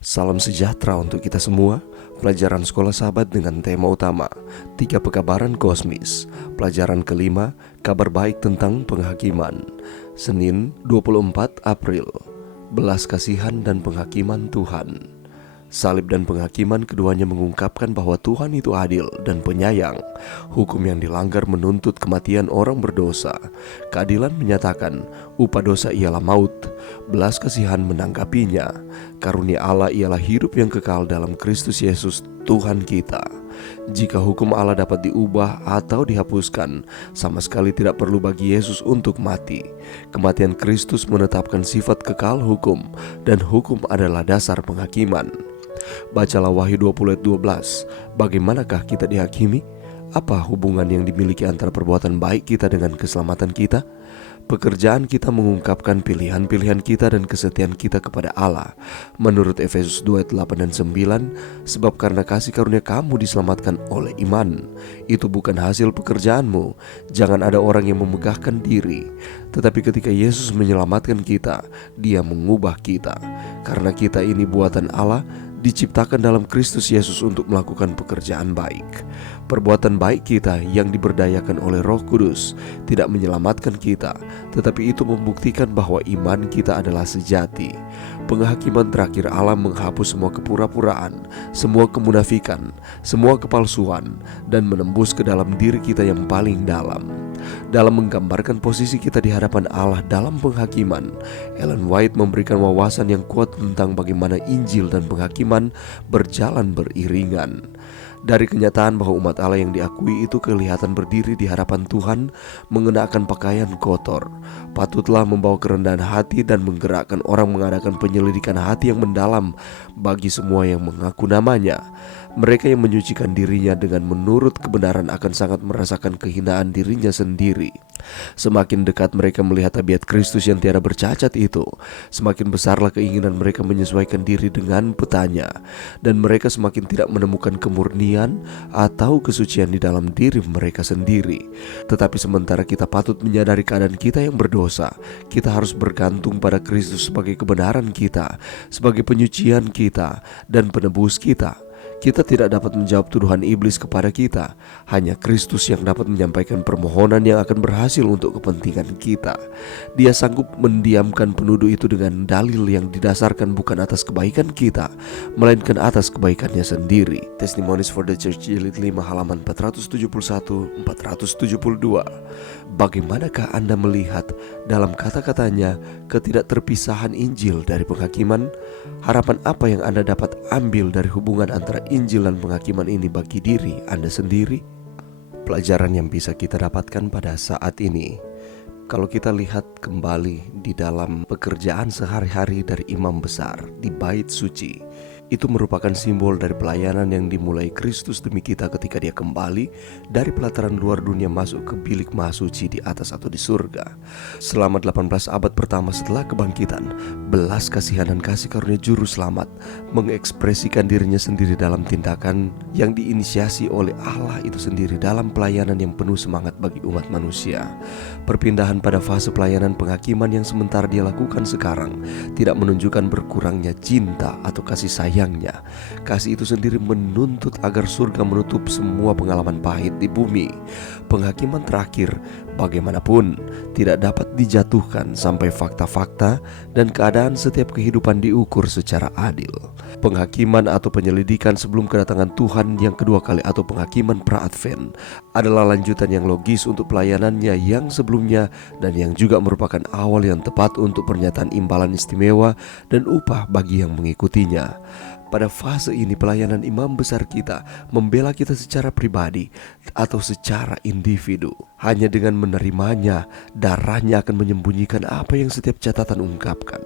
Salam sejahtera untuk kita semua. Pelajaran Sekolah Sahabat dengan tema utama 3 pekabaran kosmis. Pelajaran kelima, kabar baik tentang penghakiman. Senin 24 April. Belas kasihan dan penghakiman Tuhan. Salib dan penghakiman keduanya mengungkapkan bahwa Tuhan itu adil dan penyayang. Hukum yang dilanggar menuntut kematian orang berdosa. Keadilan menyatakan upah dosa ialah maut. Belas kasihan menanggapinya. Karunia Allah ialah hidup yang kekal dalam Kristus Yesus Tuhan kita. Jika hukum Allah dapat diubah atau dihapuskan, sama sekali tidak perlu bagi Yesus untuk mati. Kematian Kristus menetapkan sifat kekal hukum, dan hukum adalah dasar penghakiman. Bacalah Wahyu 20 ayat 12. Bagaimanakah kita dihakimi? Apa hubungan yang dimiliki antara perbuatan baik kita dengan keselamatan kita? Pekerjaan kita mengungkapkan pilihan-pilihan kita dan kesetiaan kita kepada Allah. Menurut Efesus 2 ayat 8 dan 9, sebab karena kasih karunia kamu diselamatkan oleh iman. Itu bukan hasil pekerjaanmu. Jangan ada orang yang memegahkan diri. Tetapi ketika Yesus menyelamatkan kita, Dia mengubah kita. Karena kita ini buatan Allah, diciptakan dalam Kristus Yesus untuk melakukan pekerjaan baik. Perbuatan baik kita yang diberdayakan oleh Roh Kudus tidak menyelamatkan kita, tetapi itu membuktikan bahwa iman kita adalah sejati. Penghakiman terakhir Allah menghapus semua kepura-puraan, semua kemunafikan, semua kepalsuan, dan menembus ke dalam diri kita yang paling dalam. Dalam menggambarkan posisi kita di hadapan Allah dalam penghakiman, Ellen White memberikan wawasan yang kuat tentang bagaimana Injil dan penghakiman berjalan beriringan. Dari kenyataan bahwa umat Allah yang diakui itu kelihatan berdiri di hadapan Tuhan mengenakan pakaian kotor, patutlah membawa kerendahan hati dan menggerakkan orang mengadakan penyelidikan hati yang mendalam bagi semua yang mengaku namanya. Mereka yang menyucikan dirinya dengan menurut kebenaran akan sangat merasakan kehinaan dirinya sendiri. Semakin dekat mereka melihat tabiat Kristus yang tiada bercacat itu, semakin besarlah keinginan mereka menyesuaikan diri dengan petanya, dan mereka semakin tidak menemukan kemurnian atau kesucian di dalam diri mereka sendiri. Tetapi sementara kita patut menyadari keadaan kita yang berdosa, kita harus bergantung pada Kristus sebagai kebenaran kita, sebagai penyucian kita, dan penebus kita. Kita tidak dapat menjawab tuduhan iblis kepada kita. Hanya Kristus yang dapat menyampaikan permohonan yang akan berhasil untuk kepentingan kita. Dia sanggup mendiamkan penuduh itu dengan dalil yang didasarkan bukan atas kebaikan kita, melainkan atas kebaikannya sendiri. Testimonies for the Church Jilid 5 halaman 471-472. Bagaimanakah Anda melihat dalam kata-katanya ketidakterpisahan Injil dari penghakiman? Harapan apa yang Anda dapat ambil dari hubungan antara Injil dan penghakiman ini bagi diri Anda sendiri? Pelajaran yang bisa kita dapatkan pada saat ini, kalau kita lihat kembali di dalam pekerjaan sehari-hari dari imam besar di bait suci, itu merupakan simbol dari pelayanan yang dimulai Kristus demi kita ketika Dia kembali dari pelataran luar dunia masuk ke bilik maha suci di atas atau di surga. Selama 18 abad pertama setelah kebangkitan, belas kasihan dan kasih karunia juru selamat mengekspresikan dirinya sendiri dalam tindakan yang diinisiasi oleh Allah itu sendiri dalam pelayanan yang penuh semangat bagi umat manusia. Perpindahan pada fase pelayanan penghakiman yang sementara Dia lakukan sekarang tidak menunjukkan berkurangnya cinta atau kasih sayang. Kasih itu sendiri menuntut agar surga menutup semua pengalaman pahit di bumi. Penghakiman terakhir, bagaimanapun, tidak dapat dijatuhkan sampai fakta-fakta dan keadaan setiap kehidupan diukur secara adil. Penghakiman atau penyelidikan sebelum kedatangan Tuhan yang kedua kali atau penghakiman pra-advent adalah lanjutan yang logis untuk pelayanannya yang sebelumnya dan yang juga merupakan awal yang tepat untuk pernyataan imbalan istimewa dan upah bagi yang mengikutinya. Pada fase ini pelayanan imam besar kita membela kita secara pribadi atau secara individu. Hanya dengan menerimanya, darahnya akan menyembunyikan apa yang setiap catatan ungkapkan.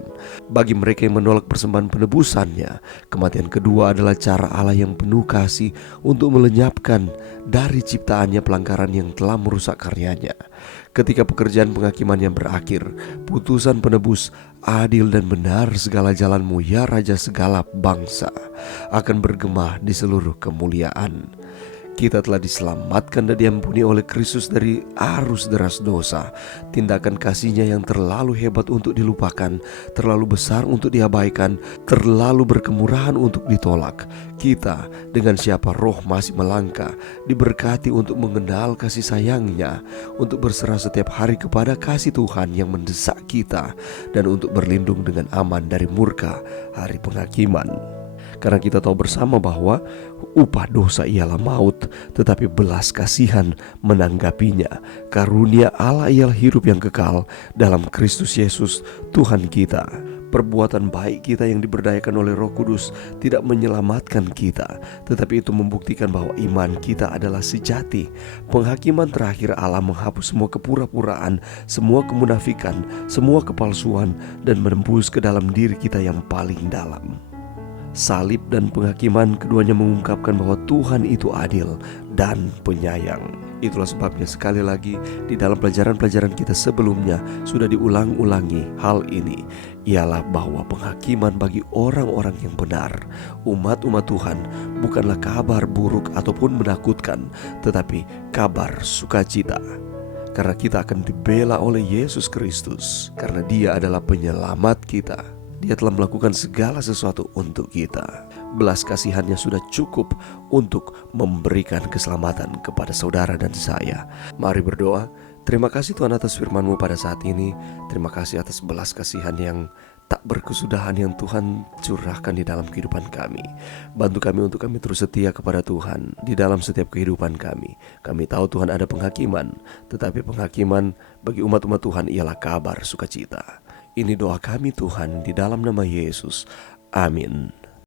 Bagi mereka yang menolak persembahan penebusannya, kematian kedua adalah cara Allah yang penuh kasih untuk melenyapkan dari ciptaannya pelanggaran yang telah merusak karyanya. Ketika pekerjaan penghakimannya berakhir, putusan penebus, adil dan benar segala jalanmu ya Raja segala bangsa, akan bergema di seluruh kemuliaan. Kita telah diselamatkan dan diampuni oleh Kristus dari arus deras dosa. Tindakan kasih-Nya yang terlalu hebat untuk dilupakan, terlalu besar untuk diabaikan, terlalu berkemurahan untuk ditolak. Kita dengan siapa roh masih melangkah, diberkati untuk mengenal kasih sayang-Nya, untuk berserah setiap hari kepada kasih Tuhan yang mendesak kita, dan untuk berlindung dengan aman dari murka hari penghakiman. Karena kita tahu bersama bahwa upah dosa ialah maut, tetapi belas kasihan menanggapinya. Karunia Allah ialah hidup yang kekal dalam Kristus Yesus Tuhan kita. Perbuatan baik kita yang diberdayakan oleh Roh Kudus tidak menyelamatkan kita, tetapi itu membuktikan bahwa iman kita adalah sejati. Penghakiman terakhir Allah menghapus semua kepura-puraan, semua kemunafikan, semua kepalsuan, dan menembus ke dalam diri kita yang paling dalam. Salib dan penghakiman keduanya mengungkapkan bahwa Tuhan itu adil dan penyayang. Itulah sebabnya sekali lagi di dalam pelajaran-pelajaran kita sebelumnya sudah diulang-ulangi hal ini, ialah bahwa penghakiman bagi orang-orang yang benar, umat-umat Tuhan, bukanlah kabar buruk ataupun menakutkan, tetapi kabar sukacita. Karena kita akan dibela oleh Yesus Kristus, karena Dia adalah penyelamat kita. Dia telah melakukan segala sesuatu untuk kita. Belas kasihannya sudah cukup untuk memberikan keselamatan kepada saudara dan saya. Mari berdoa. Terima kasih Tuhan atas firman-Mu pada saat ini. Terima kasih atas belas kasihan yang tak berkesudahan yang Tuhan curahkan di dalam kehidupan kami. Bantu kami untuk kami terus setia kepada Tuhan di dalam setiap kehidupan kami. Kami tahu Tuhan ada penghakiman, tetapi penghakiman bagi umat-umat Tuhan ialah kabar sukacita. Ini doa kami Tuhan di dalam nama Yesus. Amin.